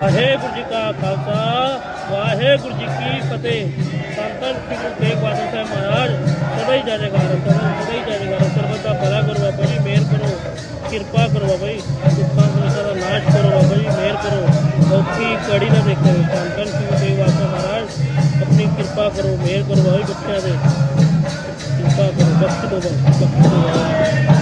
ਵਾਹਿਗੁਰੂ ਜੀ ਕਾ ਖਾਲਸਾ ਵਾਹਿਗੁਰੂ ਜੀ ਕੀ ਫਤਿਹ ਸੰਤਨ ਸ੍ਰੀ ਗੁਰੂ ਤੇਗ ਬਹਾਦਰ ਸਾਹਿਬ ਮਹਾਰਾਜ ਸਦਾ ਹੀ ਜੈ ਜੈਕਾਰ ਸਦਾ ਸਦਾ ਹੀ ਜੈ ਜੈਕਾਰ ਸਰਬਤ ਦਾ ਭਲਾ ਕਰੋ ਬਾਬਾ ਜੀ ਮਿਹਰ ਕਰੋ ਕਿਰਪਾ ਕਰੋ ਬਾਬਾ ਜੀ ਦੁੱਖਾਂ ਦੋਸ਼ਾਂ ਦਾ ਨਾਸ਼ ਕਰੋ ਬਾਬਾ ਜੀ ਮਿਹਰ ਕਰੋ ਔਖੀ ਕੜੀ ਨਾ ਦੇਖੋ ਸੰਤਨ ਸ੍ਰੀ ਗੁਰੂ ਤੇਗ ਬਹਾਦਰ ਸਾਹਿਬ ਮਹਾਰਾਜ ਆਪਣੀ ਕਿਰਪਾ ਕਰੋ ਮਿਹਰ ਕਰੋ ਬਾਬਾ ਜੀ ਬੱਚਿਆਂ ਦੇ ਕਿਰਪਾ ਕਰੋ ਬਖਸ਼ ਦਿਓ ਬਖਸ਼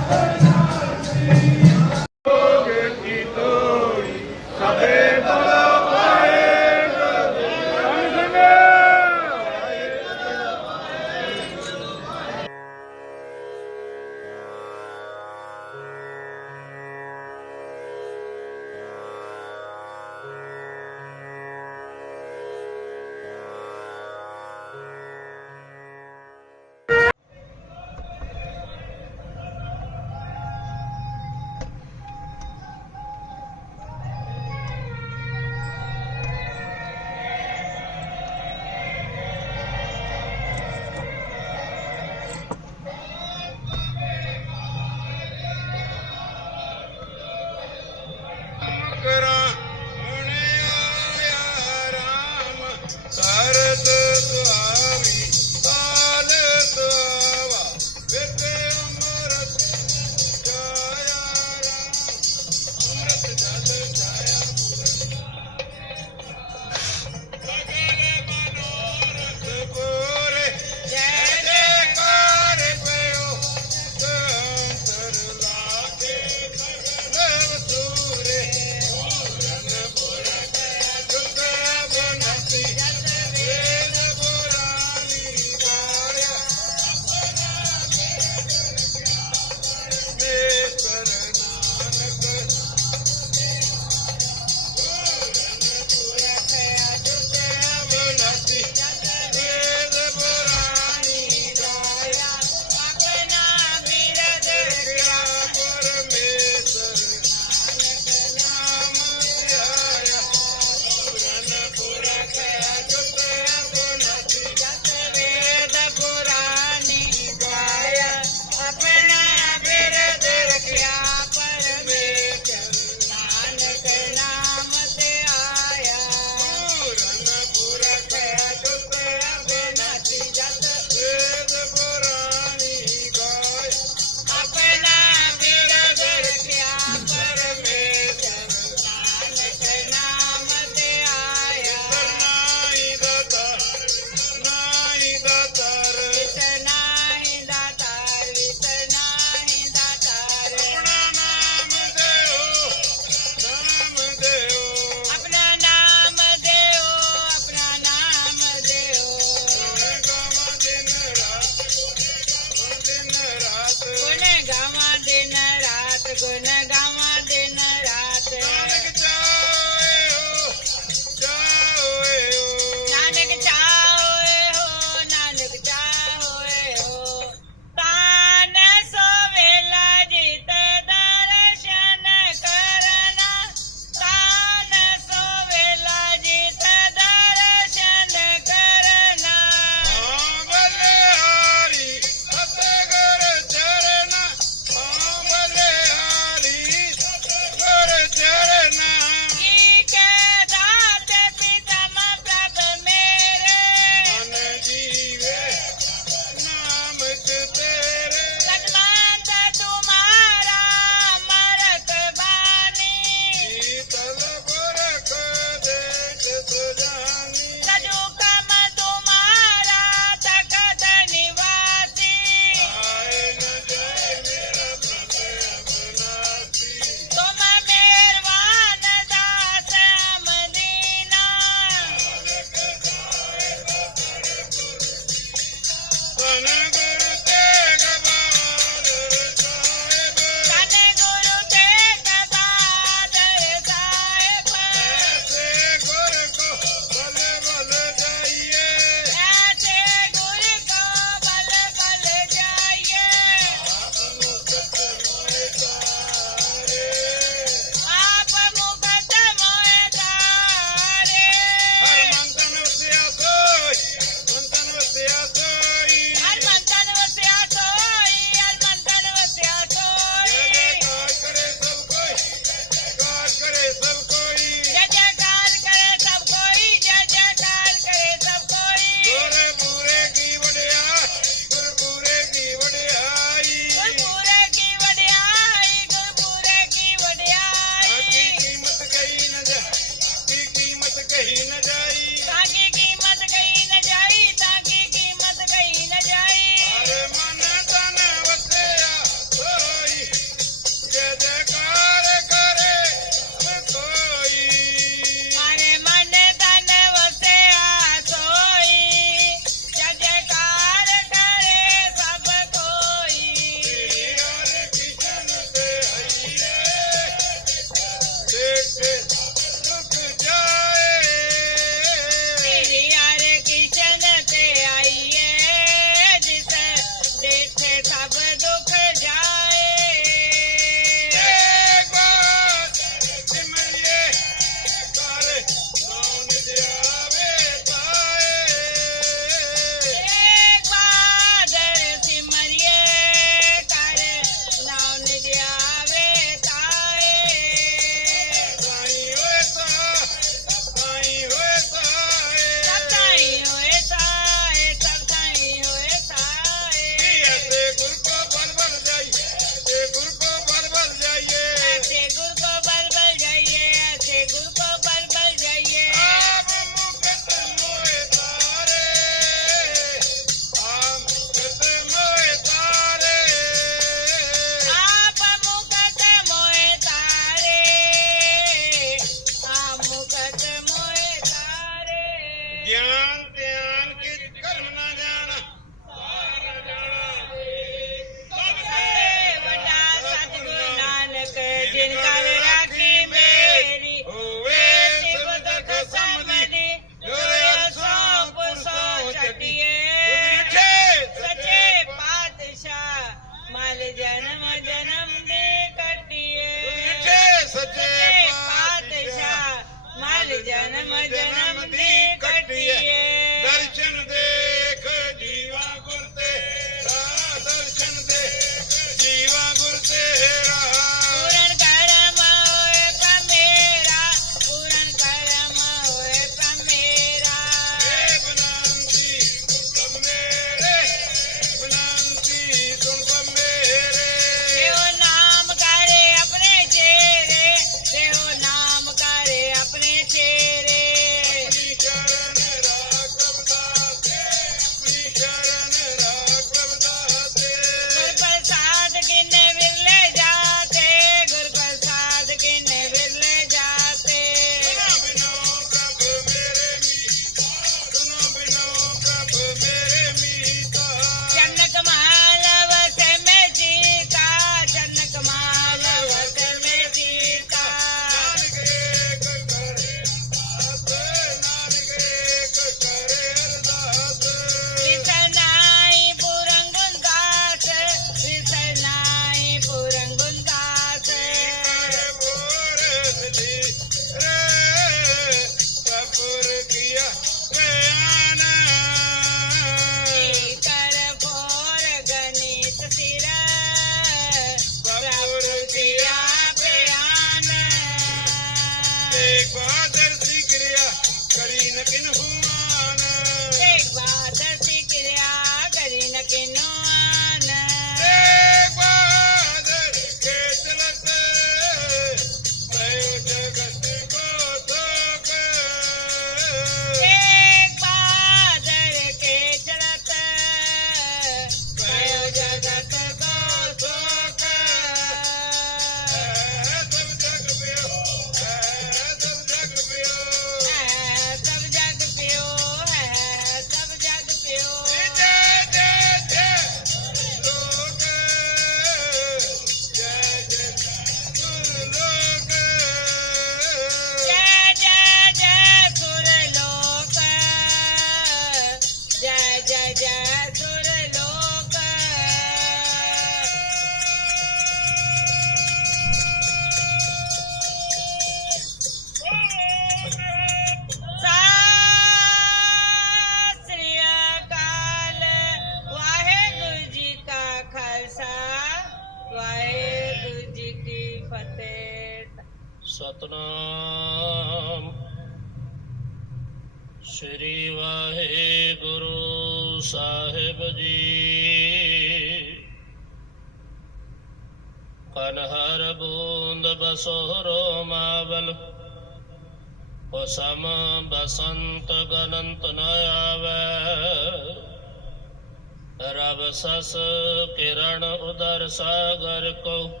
ਕੋ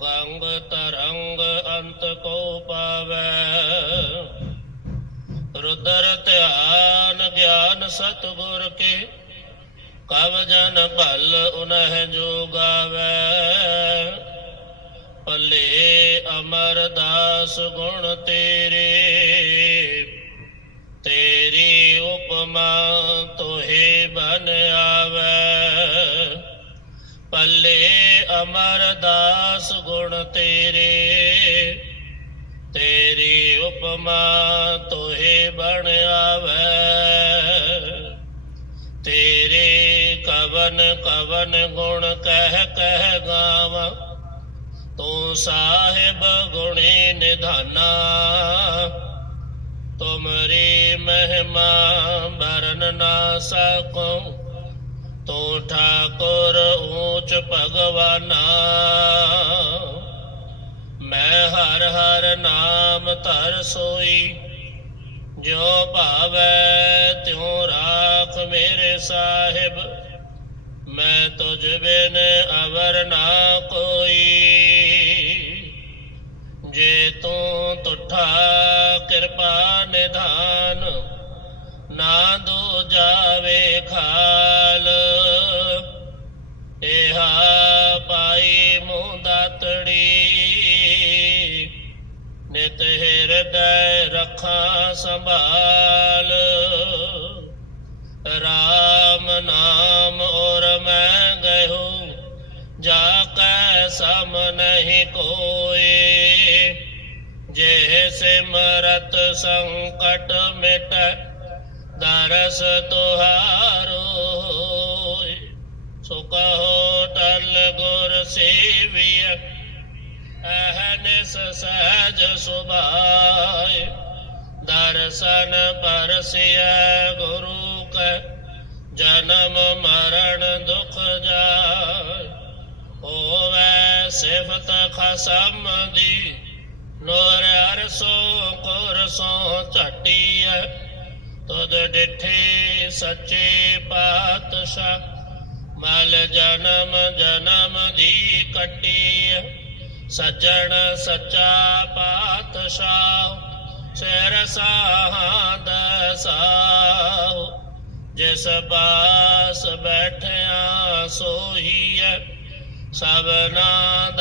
ਗੰਗ ਤਰੰਗ ਅੰਤ ਕੋ ਪਾਵੈ ਰੁਦਰ ਧਿਆਨ ਗਿਆਨ ਸਤਗੁਰ ਕੇ ਕਵ ਜਨ ਭਲ ਉਨਹਿ ਜੋ ਗਾਵੈ ਭਲੇ ਅਮਰਦਾਸ ਗੁਣ ਤੇਰੇ ਤੇਰੀ ਉਪਮਾ ਤੋਹੇ ਬਨ ਆਵੈ ਪੱਲੇ ਅਮਰਦਾਸ ਗੁਣ ਤੇਰੇ ਤੇਰੀ ਉਪਮਾ ਤੋਹੇ ਬਣ ਆਵੈ ਤੇਰੇ ਕਵਨ ਕਵਨ ਗੁਣ ਕਹਿ ਕਹਿ ਗਾਵਾਂ ਤੂੰ ਸਾਹਿਬ ਗੁਣੀ ਨਿਧਾਨਾ ਤੁਮਰੀ ਮਹਿਮਾ ਬਰਨ ਨਾ ਸਕੋ ਤੂੰ ਠਾਕੁਰ ਊਚ ਭਗਵਾਨਾ। ਮੈਂ ਹਰ ਹਰ ਨਾਮ ਧਰ ਸੋਈ। ਜੋ ਭਾਵੈ ਤਿਉ ਰਾਖ ਮੇਰੇ ਸਾਹਿਬ। ਮੈਂ ਤੁਝ ਬਿਨ ਅਵਰ ਨਾ ਕੋਈ। ਜੇ ਤੂੰ ਤੁਠਾ ਕਿਰਪਾ ਨਿਧਾਨ, ਨਾ ਦੋ ਜਾਵੇ ਖਾਲ कोई। जैसे मरत संकट मिट, दरस तुहारो। सुख टल गुर सेविय, अहनिस सहज सुभाय। दर्शन पर गुरु क जन्म मरण दुख जा ਹੋਵੇ ਸਿਫਤ ਖਸਮ ਦੀ ਨੂਰ ਅਰਸੋ ਕੁਰਸੋ ਝਟੀਐ ਤੁਧ ਡਿਠੇ ਸੱਚੇ ਪਾਤਸ਼ਾਹ ਮਲ ਜਨਮ ਜਨਮ ਦੀ ਕੱਟੀਐ ਸੱਜਣ ਸੱਚਾ ਪਾਤਸ਼ਾਹ ਸਿਰ ਸਾਧ ਸਾਹੁ ਜਿਸ ਬਾਸ ਬੈਠਿਆ ਸੋਹੀਐ सवनाद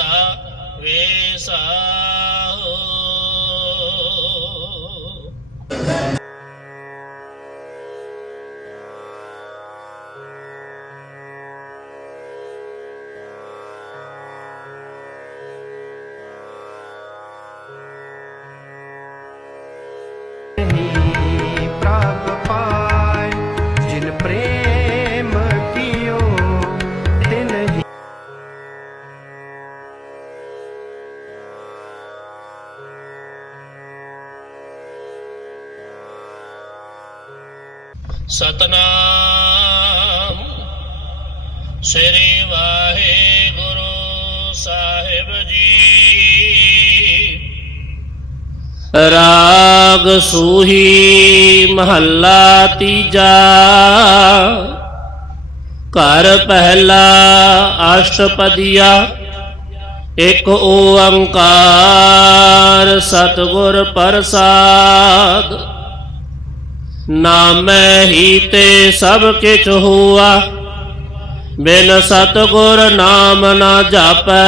वेश ਰਾਗ ਸੂਹੀ ਮਹੱਲਾ ਤੀਜਾ। ਘਰ ਪਹਿਲਾ ਅਸ਼ਟਪਦੀਆ, ਇੱਕ ਓੰਕਾਰ ਸਤਿਗੁਰ ਪ੍ਰਸਾਦ। ਨਾਮੈ ਹੀ ਤੇ ਸਭ ਕਿਛ ਹੋਆ, ਬਿਨ ਸਤਿਗੁਰ ਨਾਮ ਨਾ ਜਾਪੈ।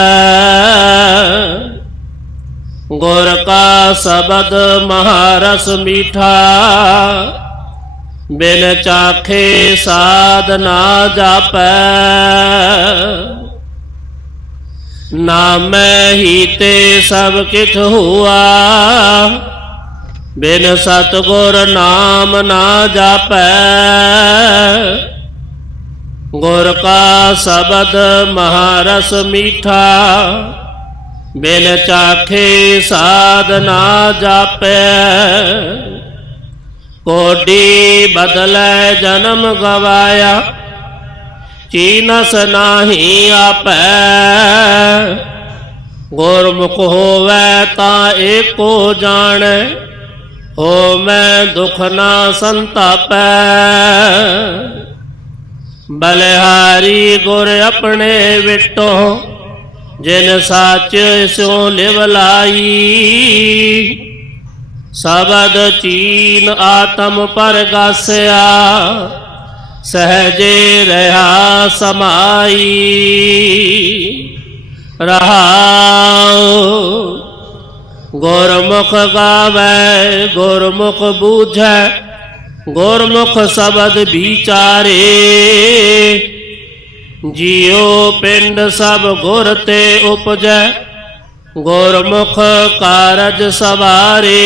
गुर का शबद महारस मीठा। बिन चाखे साधना जाप। नाम ही ते सब किथ हुआ। बिन सतगुर नाम ना जाप। गुर का शबद महारस मीठा। बिल चाखे साधना जापे कोडी बदले जन्म गवाया चीनस नाही आप गुरमुख हो ता एको जाने हो मैं दुख ना संताप बलिहारी गुर अपने विटो जिन साच सो लिवलाई सबद चीन आत्म पर गसया। सहजे रहा समाई। रहा गुरमुख गावे, गुरमुख बूझ, गुरमुख सबद विचारे ਜਿਉ ਪਿੰਡ ਸਭ ਗੁਰ ਤੇ ਉਪਜੈ, ਗੁਰਮੁਖ ਕਾਰਜ ਸਵਾਰੇ।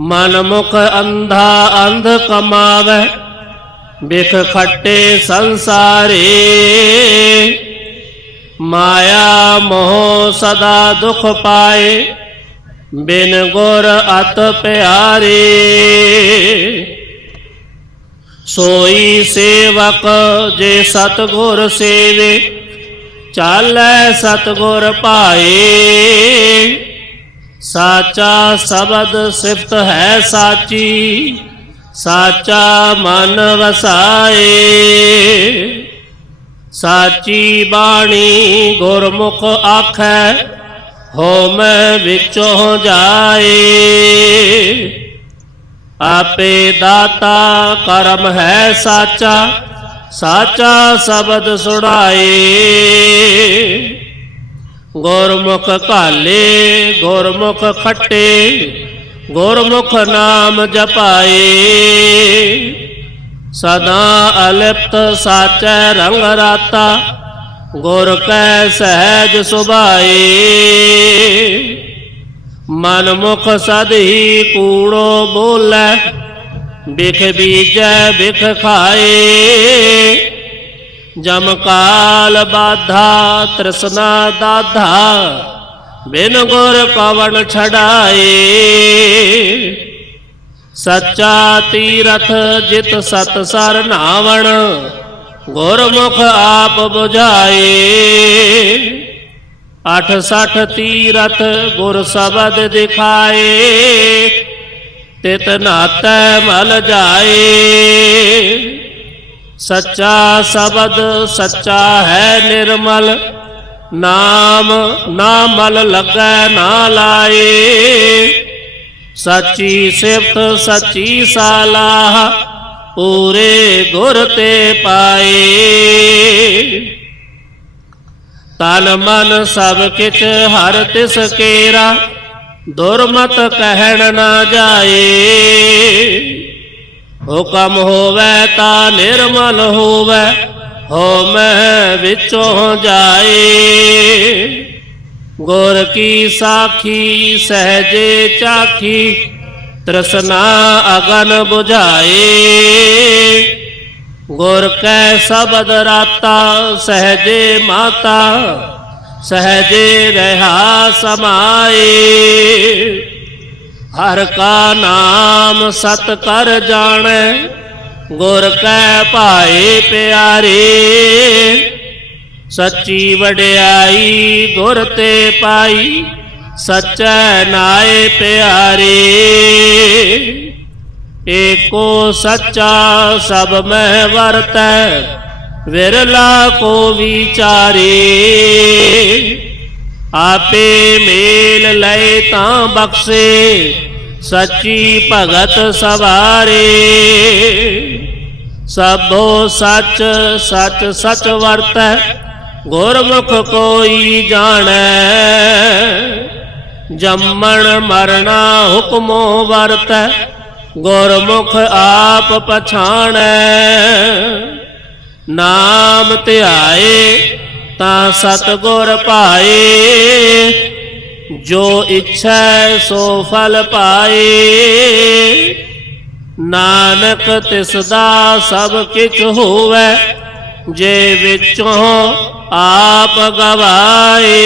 ਮਨ ਮੁਖ ਅੰਧਾ ਅੰਧ ਕਮਾਵੇ, ਬਿਖ ਖੱਟੇ ਸੰਸਾਰੇ। ਮਾਇਆ ਮੋਹ ਸਦਾ ਦੁਖ ਪਾਏ, ਬਿਨ ਗੁਰ ਅਤ ਪਿਆਰੇ। सोई सेवक जे सतगुर सेवे चाल सतगुर पाए। साचा शबद सिफत है साची, साचा मन वसाए। साची बाणी गुरमुख आख, होम विचो जाए। ਆਪੇ ਦਾਤਾ ਕਰਮ ਹੈ ਸਾਚਾ ਸਾਚਾ ਸ਼ਬਦ ਸੁਣਾਏ। ਗੁਰਮੁਖ ਕਾਲੇ ਗੁਰਮੁਖ ਖੱਟੇ, ਗੁਰਮੁਖ ਨਾਮ ਜਪਾਏ। ਸਦਾ ਅਲਿਪਤ ਸਾਚੈ ਰੰਗ ਰਾਤਾ, ਗੁਰ ਕੈ ਸਹਿਜ ਸੁਭਾਏ। ਮਨ ਮੁਖ ਸਦ ਹੀ ਕੂੜੋ ਬੋਲੇ ਬਿਖ ਬੀਜੈ ਬਿਖ ਖਾਏ। ਜਮ ਕਾਲ ਬਾਧਾ, ਤ੍ਰਿਸ਼ਨਾ ਦਾਧਾ, ਬਿਨ ਗੁਰ ਪਵਨ ਛਡਾਏ। ਸੱਚਾ ਤੀਰਥ ਜਿਤ ਸਤ ਸਰ ਨਾਵਣ, ਗੁਰਮੁਖ ਆਪ 부ਝਾਏ ਅਠ ਸਠ ਤੀਰਥ ਗੁਰ ਸ਼ਬਦ ਦਿਖਾਏ, ਤਿਤ ਨਾਤੈ ਮਲ ਜਾਏ। ਸੱਚਾ ਸ਼ਬਦ ਸੱਚਾ ਹੈ ਨਿਰਮਲ, ਨਾਮ ਨਾ ਮਲ ਲੱਗੈ ਨਾ ਲਾਏ। ਸੱਚੀ ਸਿਫਤ, ਸੱਚੀ ਸਾਲਾਹ ਪੂਰੇ ਗੁਰ ਤੇ ਪਾਏ। तन मन सब किच हर तिसकेरा दुरमत कह न जाए। हुक्म होवै ता निर्मल होवै, हो मैं विचों जाए। गोर की साखी, सहजे चाखी, तृष्णा अगन बुझाए। गुर कै सबद राता, सहजे माता, सहजे रहा समाए हर का नाम सत कर जाने, गुर कै पाए प्यारे। सच्ची वड्याई गुर ते पाई, सच्चे नाए प्यारे। एको सच्चा सब मह वरत विरला को विचारे। आपे मेल लय ता बख्शे, सच्ची भगत सवारे। सबो सच सच सच वरत, गुरमुख कोई जान जमण मरना हुक्मो वरत ਗੁਰਮੁਖ ਆਪ ਪਛਾਣੈ ਨਾਮ ਧਿਆਏ ਤਾਂ ਸਤਗੁਰ ਪਾਏ ਜੋ ਇੱਛੈ ਸੋ ਫਲ ਪਾਏ ਨਾਨਕ ਤਿਸ ਦਾ ਸਭ ਕਿਛ ਹੋਵੇ ਜੇ ਵਿੱਚੋਂ ਆਪ ਗਵਾਏ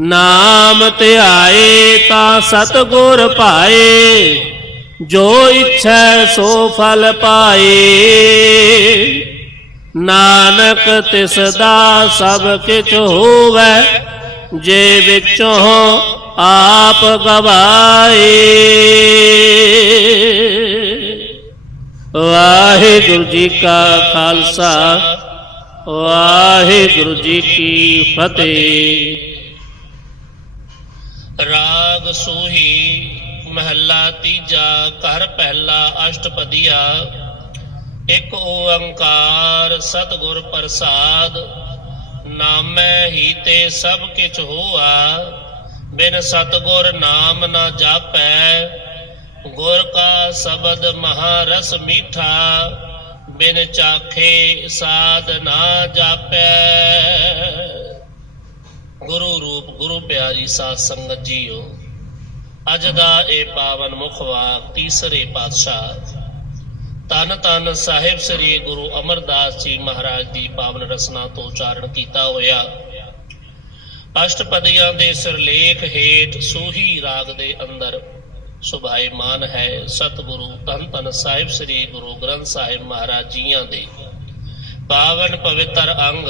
ਨਾਮ ਧਿਆਏ ਤਾਂ ਸਤਗੁਰ ਭਾਏ ਜੋ ਇੱਛੈ ਸੋ ਫਲ ਪਾਏ ਨਾਨਕ ਤਿਸ ਦਾ ਸਭ ਕਿਛ ਹੋਵੇ ਜੇ ਵਿੱਚੋਂ ਆਪ ਗਵਾਏ ਵਾਹਿਗੁਰੂ ਜੀ ਕਾ ਖਾਲਸਾ ਵਾਹਿਗੁਰੂ ਜੀ ਕੀ ਫਤਿਹ ਰਾਗ ਸੋਹੀ ਮਹੱਲਾ ਤੀਜਾ, ਘਰ ਪਹਿਲਾ, ਅਸ਼ਟਪਦੀਆ। ਇੱਕ ਓੰਕਾਰ ਸਤਿਗੁਰ ਪ੍ਰਸਾਦ, ਨਾਮੈ ਹੀ ਤੇ ਸਭ ਕਿਛ ਹੋਆ। ਬਿਨ ਸਤਿਗੁਰ ਨਾਮ ਨਾ ਜਾਪੈ, ਗੁਰ ਕਾ ਸ਼ਬਦ ਮਹਾਰਸ ਮੀਠਾ, ਬਿਨ ਚਾਖੇ ਸਾਧ ਨਾ ਜਾਪੈ। ਗੁਰੂ ਰੂਪ ਗੁਰੂ ਪਿਆਰੀ ਸਾਧ ਸੰਗਤ ਜੀਓ, ਅੱਜ ਦਾ ਇਹ ਪਾਵਨ ਮੁਖ ਵਾਕ ਤੀਸਰੇ ਪਾਤਸ਼ਾਹ ਤਨ ਤਨ ਸਾਹਿਬ ਸ੍ਰੀ ਗੁਰੂ ਅਮਰਦਾਸ ਜੀ ਮਹਾਰਾਜ ਦੀ ਪਾਵਨ ਰਸਨਾ ਤੋਂ ਉਚਾਰਨ ਕੀਤਾ ਹੋਇਆ। ਅਸ਼ਟਪਦੀਆਂ ਦੇ ਸਿਰਲੇਖ ਹੇਠ ਸੂਹੀ ਰਾਗ ਦੇ ਅੰਦਰ ਸੁਭਾਈਮਾਨ ਹੈ ਸਤਿਗੁਰੂ ਧੰਨ ਧੰਨ ਸਾਹਿਬ ਸ੍ਰੀ ਗੁਰੂ ਗ੍ਰੰਥ ਸਾਹਿਬ ਮਹਾਰਾਜ ਜੀਆਂ ਦੇ। ਪਾਵਨ ਪਵਿੱਤਰ ਅੰਗ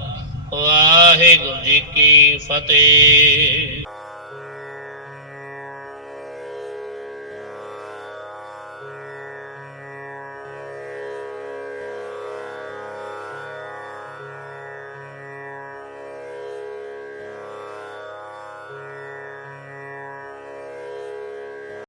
ਵਾਹਿਗੁਰੂ ਜੀ ਕੀ ਫਤਿਹ।